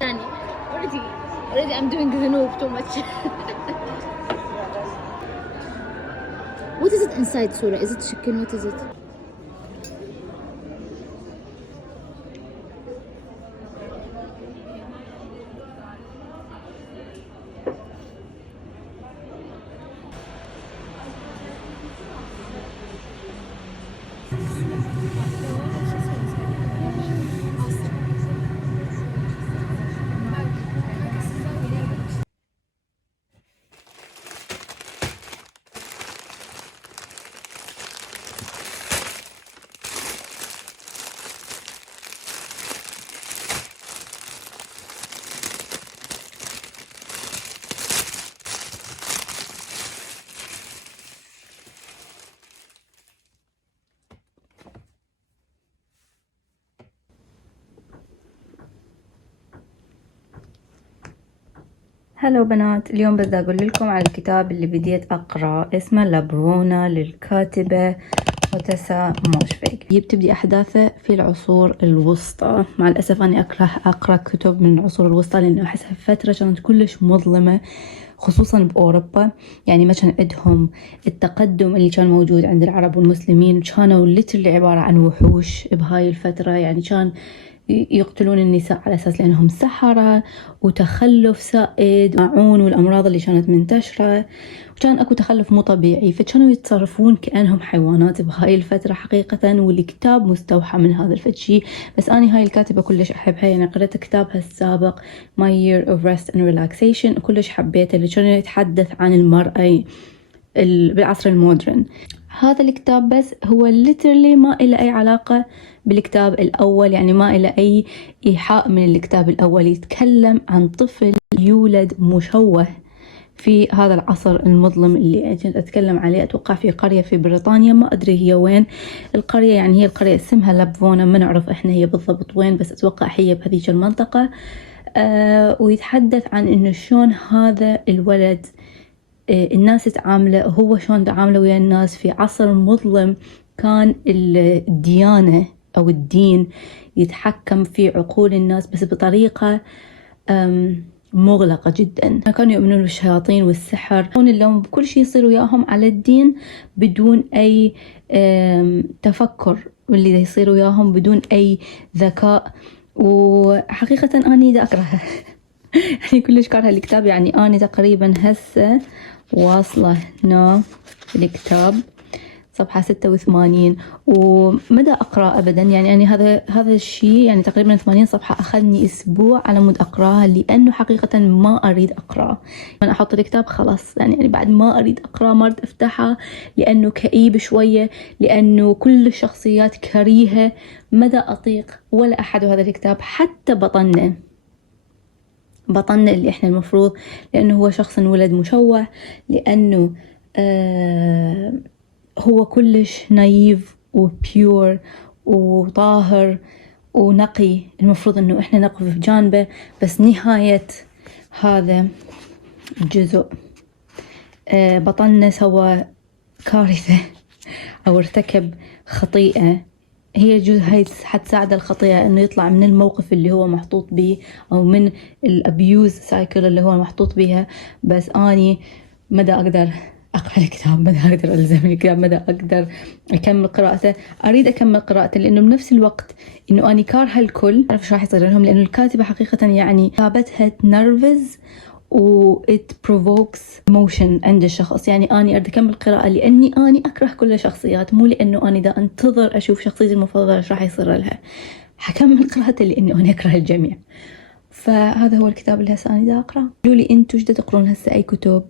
يعني already I'm doing ذنوب too much. What is it inside Surah? Is it chicken? What is it? هلو بنات، اليوم بدي أقول لكم على الكتاب اللي بديت أقرأ، اسمه لابرونا للكاتبة وتسا موشفيغ. بتبدي أحداثه في العصور الوسطى. مع الأسف أنا أقرأ كتب من العصور الوسطى لأنه أحسها فترة كانت كلش مظلمة، خصوصا بأوروبا. يعني ما كان عندهم التقدم اللي كان موجود عند العرب والمسلمين، كانوا ليترلي عبارة عن وحوش بهاي الفترة. يعني كان يقتلون النساء على أساس لأنهم سحرة، وتخلف سائد، معون، والأمراض اللي كانت منتشرة، وكان أكو تخلف مو طبيعي، فكانوا يتصرفون كأنهم حيوانات بهاي الفترة حقيقة. والكتاب مستوحى من هذا الشيء. بس أنا هاي الكاتبة كلش أحبها، يعني قرأت كتابها السابق My Year of Rest and Relaxation، كلش حبيته، اللي كان يتحدث عن المرأة بالعصر المودرن. هذا الكتاب بس هو literally ما إله أي علاقة بالكتاب الأول، يعني ما إله أي إيحاء من الكتاب الأول. يتكلم عن طفل يولد مشوه في هذا العصر المظلم اللي كنت أتكلم عليه. أتوقع في قرية في بريطانيا، ما أدري هي وين القرية، يعني هي القرية اسمها لابفونا، ما نعرف إحنا هي بالضبط وين، بس أتوقع هي بهذيك المنطقة. ويتحدث عن إنه شلون هذا الولد الناس تعامله، هو شلون تعامله ويا الناس في عصر مظلم. كان الديانة أو الدين يتحكم في عقول الناس بس بطريقة مغلقة جدا. كانوا يؤمنون بالشياطين والسحر، كون اللوم بكل شيء يصير وياهم على الدين بدون أي تفكر، واللي يصير وياهم بدون أي ذكاء. وحقيقة أنا دا أكرهها. يعني كلش كارهة الكتاب. يعني أنا تقريبا هسه واصلة هنا في الكتاب صفحة 86 ومدى أقرأ أبدا. يعني أنا هذا الشيء يعني تقريبا 80 صفحة أخذني أسبوع على مود أقرأها، لأنه حقيقة ما أريد أقرأ. من أحط الكتاب خلاص، يعني بعد ما أريد أقرأ، ما أريد أفتحها، لأنه كئيب شوية، لأنه كل الشخصيات كريهة، مدى أطيق ولا أحد هذا الكتاب. حتى بطننا اللي إحنا المفروض، لأنه هو شخص ولد مشوه، لأنه هو كلش نايف وبيور وطاهر ونقي، المفروض أنه إحنا نقف بجانبه. بس نهاية هذا الجزء بطلنا سوى كارثة أو ارتكب خطيئة. هي هاي حتساعد الخطيئة إنه يطلع من الموقف اللي هو محطوط به، أو من الأبيوز سايكل اللي هو محطوط بها. بس أني مدى أقدر أقرأ الكتاب، مدى أقدر ألزم الكتاب، مدى أقدر أكمل قراءته. أريد أكمل قراءته، لأنه بنفس الوقت إنه أني كارهة الكل، أعرف شو راح يصير لهم، لأنه الكاتبة حقيقة يعني كتابتها تنرفز و it provokes emotion عند الشخص. يعني أنا أريد أكمل قراءة لأني أنا أكره كل الشخصيات، مو لأنه أنا دا أنتظر أشوف شخصيتي المفضلة إيش راح يصير لها. حكمل قراءته لأني أنا أكره الجميع. فهذا هو الكتاب اللي هسه أنا دا أقرأ. قولوا لي أنتوا إيش دا تقرون هسه، أي كتب؟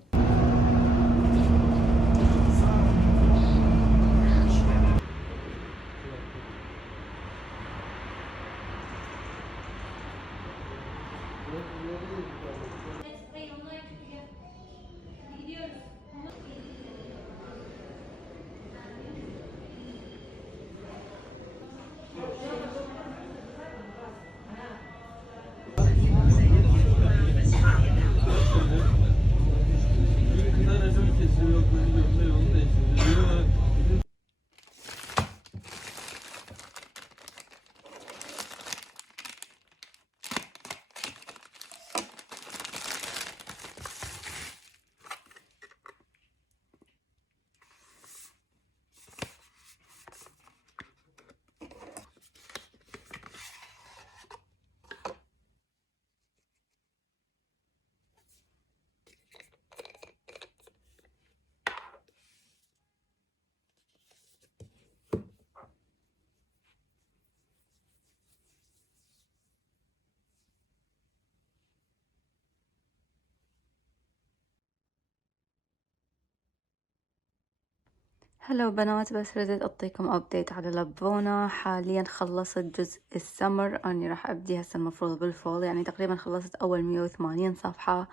هلو بنات، بس ردت أعطيكم أبديت على لابونا. حاليا خلصت جزء السمر، أني راح أبدي هسه المفروض بالفول، يعني تقريبا خلصت أول 180 صفحة.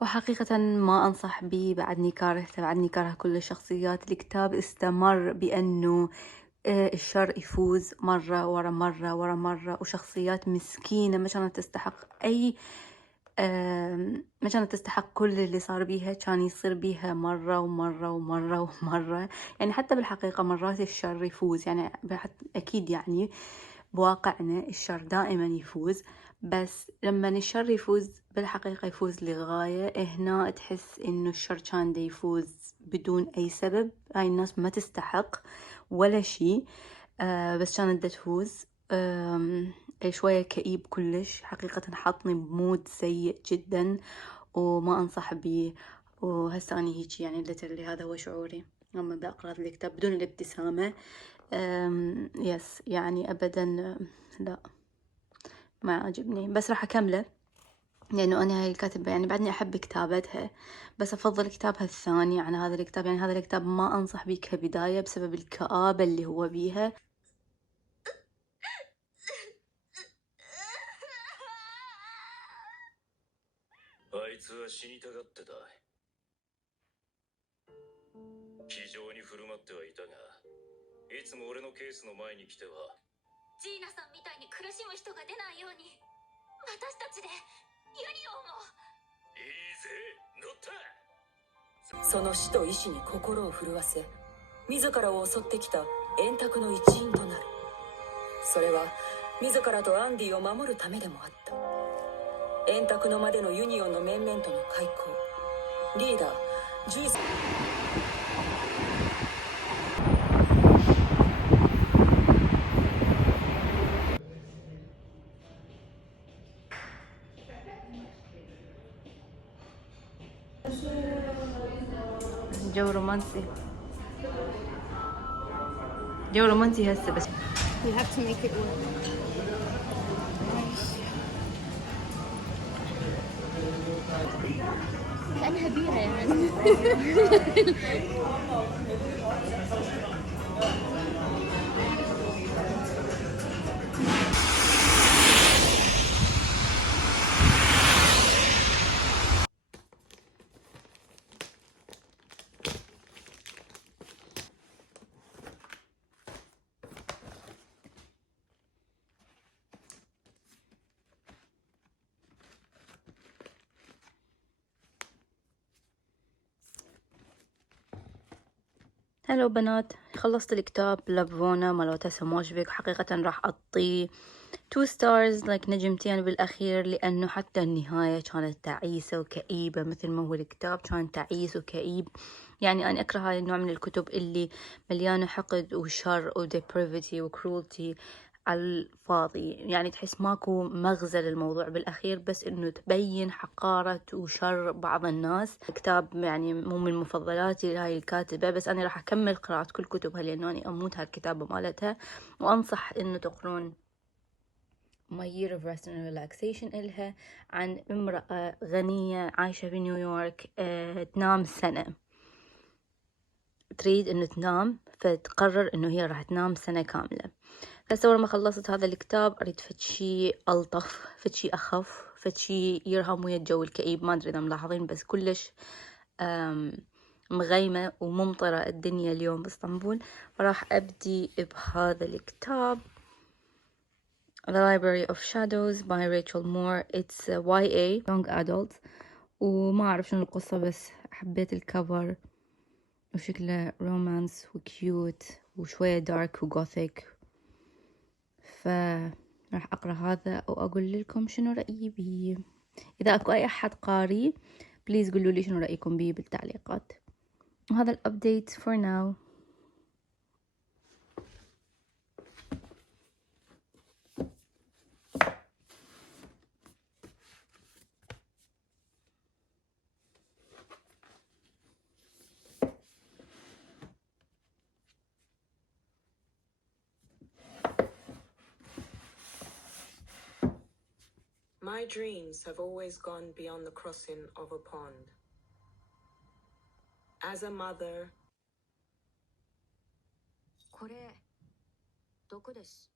وحقيقة ما أنصح به، بعدني كارهة كل الشخصيات. الكتاب استمر بأنه الشر يفوز مرة ورا مرة ورا مرة، وشخصيات مسكينة ما كانت تستحق أي ما كانت تستحق كل اللي صار بيها، كان يصير بيها مرة ومرة ومرة ومرة. يعني حتى بالحقيقة مرات الشر يفوز، يعني أكيد يعني بواقعنا الشر دائما يفوز، بس لما الشر يفوز بالحقيقة يفوز لغاية. هنا تحس إنه الشر كان دا يفوز بدون أي سبب، هاي الناس ما تستحق ولا شي، بس كانت دا تفوز. شوية كئيب كلش، حقيقة حطني بمود سيء جدا وما أنصح بيه. وهسه أني هيجي يعني ليترلي هذا هو شعوري لما بقرأ هذا الكتاب بدون الابتسامة. يس يعني أبدا لا، ما عجبني، بس راح أكمله لأنه أنا هاي الكاتبة يعني بعدني أحب كتابتها، بس أفضل كتابها الثاني عن هذا الكتاب. يعني هذا الكتاب ما أنصح بيه كبداية بسبب الكآبة اللي هو بيها. あいつは死にたがってた。気丈に振る舞ってはいたが、いつも俺のケースの前に来ては、ジーナさんみたいに苦しむ人が出ないように、私たちでユニオンを。いいぜ、乗った。その死と意志に心を震わせ、自らを襲ってきた円卓の一員となる。それは自らとアンディを守るためでもあった。円卓の間でのユニオンの面々との開口、リーダージーズ。 جو رومانسي، جو رومانسي هسه بس. You have to make it work. كأنها بيرة يعني. هلو بنات، خلصت الكتاب لابونا مالوتا سموشفيك. حقيقة راح أعطيه 2 stars like نجمتين بالأخير، لأنه حتى النهاية كانت تعيسة وكئيبة مثل ما هو الكتاب كان تعيس وكئيب. يعني أنا أكره هاي النوع من الكتب اللي مليانة حقد وشر وdepravity وcruelty على الفاضي، يعني تحس ماكو مغزى للموضوع بالأخير، بس إنه تبين حقارة وشر بعض الناس. الكتاب يعني مو من مفضلاتي لهاي الكاتبة، بس أنا راح أكمل قراءة كل كتبها لأنه أنا أموت هالكتابة مالتها. وأنصح إنه تقرون My Year of Rest and Relaxation إلها عن امرأة غنية عايشة في نيويورك، تنام سنة، تريد إنه تنام فتقرر إنه هي راح تنام سنة كاملة. هسه ورا ما خلصت هذا الكتاب أريد فد شي ألطف، فد شي أخف، فد شي يرهم ويا الجو الكئيب. ما أدري إذا ملاحظين بس كلش مغيمة وممطرة الدنيا اليوم باسطنبول. راح أبدي بهذا الكتاب The Library of Shadows by Rachel Moore. It's YA Young Adult، وما أعرف شنو القصة بس حبيت الكفر وشكله رومانس وكيوت وشوية دارك وغوثيك، فراح أقرأ هذا وأقول لكم شنو رأيي بيه. إذا أكو أي أحد قاري بليز قولوا لي شنو رأيكم بيه بالتعليقات. وهذا الأبديت for now. My dreams have always gone beyond the crossing of a pond. As a mother, これ毒です。